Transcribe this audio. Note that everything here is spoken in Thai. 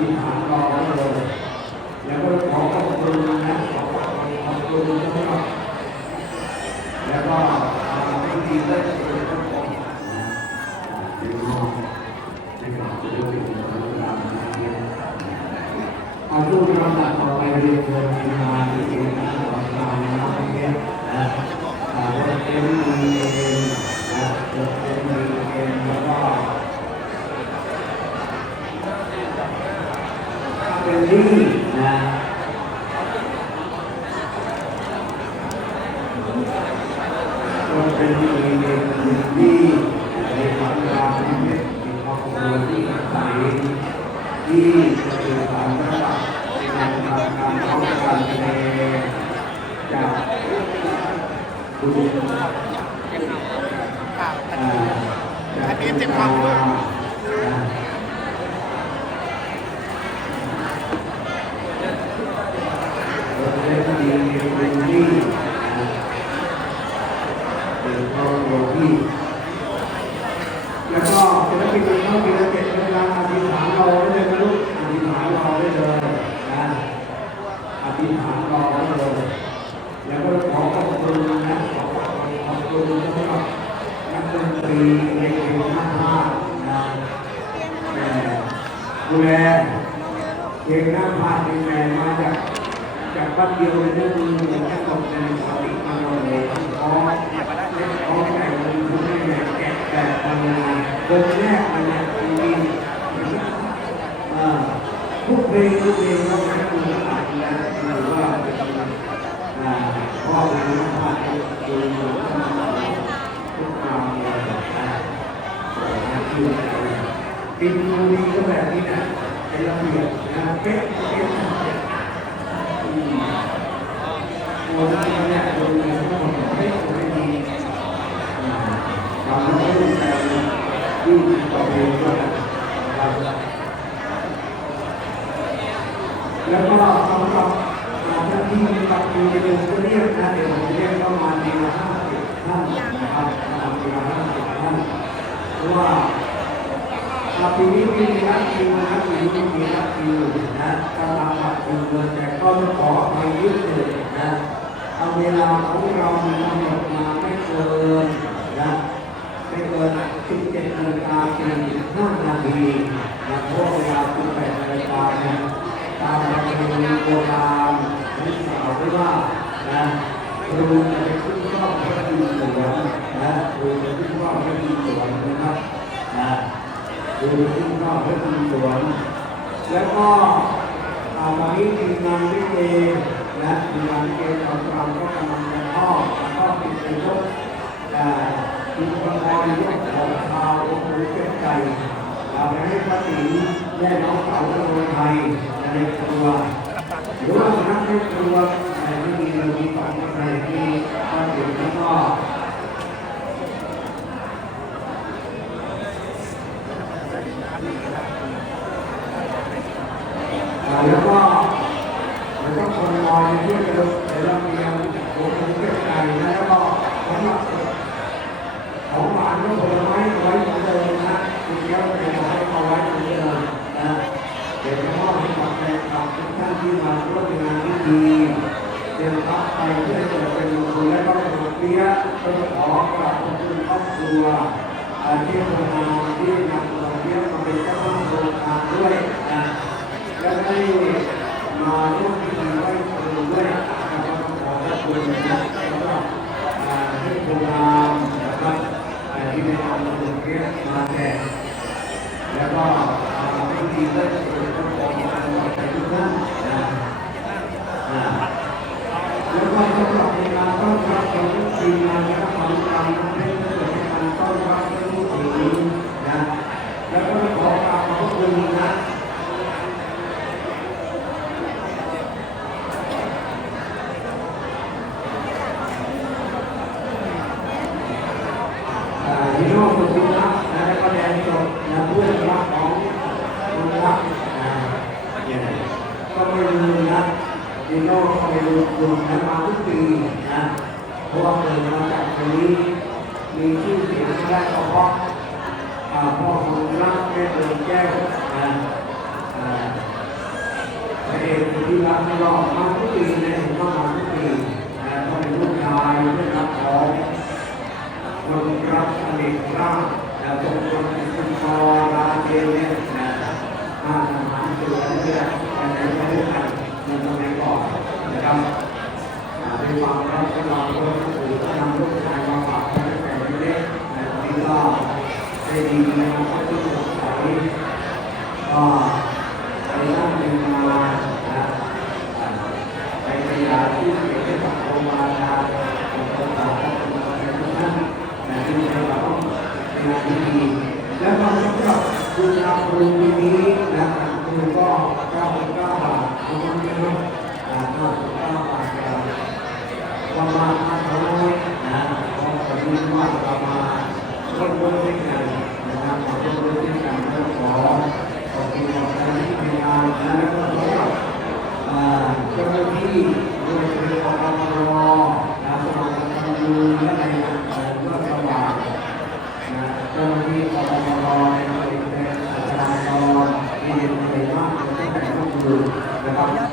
แล้วก็ขอขอบคุณนะขอขอบคุณสำหรับแล้วก็พิธีเลิกเป็นต้นของนะเดี๋ยวน้องให้กราบด้วยพระเอาช่วงลำดับต่อไปเรียนเชิญทีมงานที่เกี่ยวกับการทำงานนะครับเนี่ยนะอ่าจะเป็นมีเองนะจะเป็นมีเองแล้วก็ เป็นที่นะก็เป็นมีเป็นที่ในความรักที่เป็นครอบครัวที่ใสที่จะสื่อสารระหว่างการทำการเข้าการแสดงจากดูอ่าจากคุณตาอ่าเราจะได้ดีเป็นที่อ่าเป็นครอบครัวที่ แล้วก็ ศิลปินต้องมีระเบียบเวลาอธิษฐานรอได้เลยนะลูกอธิษฐานรอได้เลยนะอธิษฐานรอได้เลยแล้วก็ขอขอบคุณนะขอขอบคุณสำหรับนักดนตรีในเพลงหน้าผานะแต่ดูแลเพลงหน้าผาเพลงแม่มาจากจากบ้านเดียวเลยนะมือเหมือนกันหมดเลยปกติมาเลยเพราะเขาแต่งมือคุณแม่แกะแต่ทำงานแรกมันเนี่ยจริงๆอ่าทุกเพลงทุกเพลงเราใช้มืออ่านแล้วหรือว่าอ่าพ่อเพลงหน้าผ้าดูทุกคราวเลยนะคือกินดูดีก็แบบนี้นะเป็นระเบียบนะเป๊ะเป๊ะอืมตัวหน้เนี่ยดูดีทั้งหมดไม่ไม่ดีอ่าทำให้ลูกใจ ยิ่ต่อเพลงด้วยนะครับแล้วก็สำหรับท่านที่มีบัตรอยู่ในเดือนก็เรียกนะเดี๋ยวผมเรียกเข้ามาณทีละห้าสิบท่านนะครับประมาณทีละห้าสิบท่านเพราะว่าปีนี้มีนักคิวนะปีนี้มีนักคิวนะกำลังบัตรคิวเลยแต่ก็ต้องขออภัยยืดเลยนะเอาเวลาของเรามีกำหนดมาไม่เกินนะ ไม่เกิน17นาฬิกา45นาทีนะเพราะเวลา18นาฬิกาเนี่ยตามประเพณีโบราณที่กล่าวไว้ว่านะครูจะไปขึ้นรอบพระดินสวนนะครูจะขึ้นรอบพระดินสวนนะครับนะดูที่ชอบเพื่อนสวนแล้วก็อ่าวันนี้ทีมงานลิเกและทีมงานลิเกตอนกลางก็กำลังจะทอดแล้วก็ติดในรถอ่าที มละครยกของชาวโอ้โหเก็บใจเราไปให้พระติ๋งและน้องสาวโรไทยในครัวหรือว่าสุนักในครัวแต่ไม่มีเรามีฝันอะไรที่พระติ๋งแล้วก็อ่าแล้วก็มันต้องคนลอยช่วยกันเดี๋ยวเราเตรียมโอ้โหเก็บไก่นะแล้วก็สำหรับ ของหวานก็ผลไม้ไว้เหมือนเดิมนะคุณเลี้ยวเป็นไม้เอาไว้เหมือนเดิมนะเดี๋ยวจะมอบให้กับแฟนคลับทุกท่านที่มาร่วมงานที่ดีเตรียมรับไปเพื่อจะเป็นมงคลและก็เป็นเพียก็จะขอกราบขอบคุณครอบครัวที่ทำงานที่นำเราเพียมาเป็นเจ้าภาพโครงงานด้วยนะและได้มาร่วมพิธีไหว้ครูด้วยนะครับขอขอบคุณนะครับให้โบราณนะครับ อ่าที่ได้นำมาเป็นเรียกมาแทนแล้วก็อ่ดีเลิกเป็นต้นของการไหว้ครูทุกท่านนะอ่าแล้วก็สำหรับในการต้อนรับของทีมงานนะครับของการให้เกิดในการต้อนรับที่ดีนะแล้วก็ขอกราบขอบคุณนะ อ่าฮีโร่สุดที่รักนะแล้วก็แดนสดนะเพื่อนรักของคุณรักอ่าเนี่ยก็ไม่ลืมนะฮี โร่ก็ไม่ลืมคุณนะมาทุกปีนะเพราะว่าเกิดมาจากคนนี้มีชื่อเสียงและก็เพาะพ่อคุณรักแม่เดินแก้วนะพระเอ่าที่รักไม่รอดมาทุกปีนะเห็นว่ามาทุกปีนะก็เป็นลูกชายลูกรักของคนรักอเนกราชนะตรงคนเป็นคุณพอราเกลเนี่ยนะมาทหารตัวเนี่ยแต่ในประเทศไทยมันสมัยก่อ นะครับในความรักของเราคนอื่นก็นำลูกชายมาฝากตั้งแต่เล็กนะตอนนี้ก็ได้ดีนะครับที่สงสัยก็ไปนั่งเป็นมานะไปพยายามที่จะเก็บกับโรงพยาบาลของคนต่างๆของคนทุกท่านแต่ที่เราต้องเป็นงานที่ดีแล้วก็สำหรับคุณอาครู ร่วมด้กันนะครับขอร่วด้วยกันแล้ขอขอบคุณทางที่ทาและก็ขอเจ้าหน้าที่โดยเฉพาะอรรนะสมาคมตำรวจแลในนามรัฐบาลนะเจ้าหน้าที่อรในเป็นอาจารย์ตอเรียนในมากและในข้อมูลนะครับ